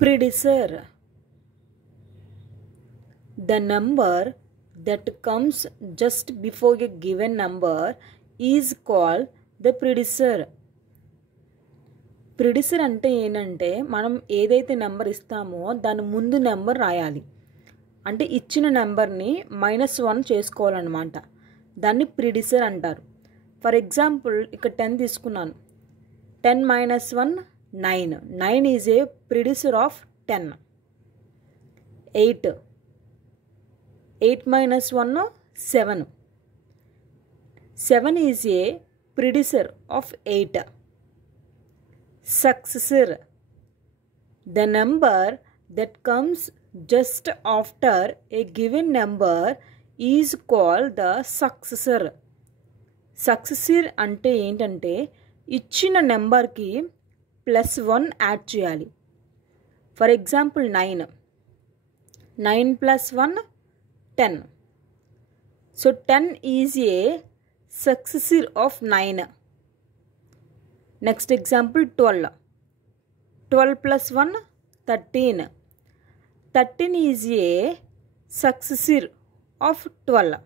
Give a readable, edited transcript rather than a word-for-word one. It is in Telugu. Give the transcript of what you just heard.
Predecessor. The number that comes just before a given number is called the predecessor. ప్రిడిసర్ అంటే ఏంటంటే మనం ఏదైతే నెంబర్ ఇస్తామో దాని ముందు నెంబర్ రాయాలి. అంటే ఇచ్చిన నెంబర్ని -1 చేసుకోవాలన్నమాట. దాన్ని ప్రిడిసర్ అంటారు. ఫర్ ఎగ్జాంపుల్ ఇక్కడ 10 తీసుకున్నాను. 10 - 1 9. 9 is a ప్రిడిసర్ of 10. 8 - 1 7. 7 is a ప్రిడిసర్ of 8. Successor. The number that comes just after a given number is called the successor. Successor అంటే ఏంటంటే ఇచ్చిన నెంబర్కి +1 యాడ్ చేయాలి. For example 9. 9 + 1 10. So 10 is a successor of 9. Next example 12. 12 + 1 13. 13 is a successor of 12.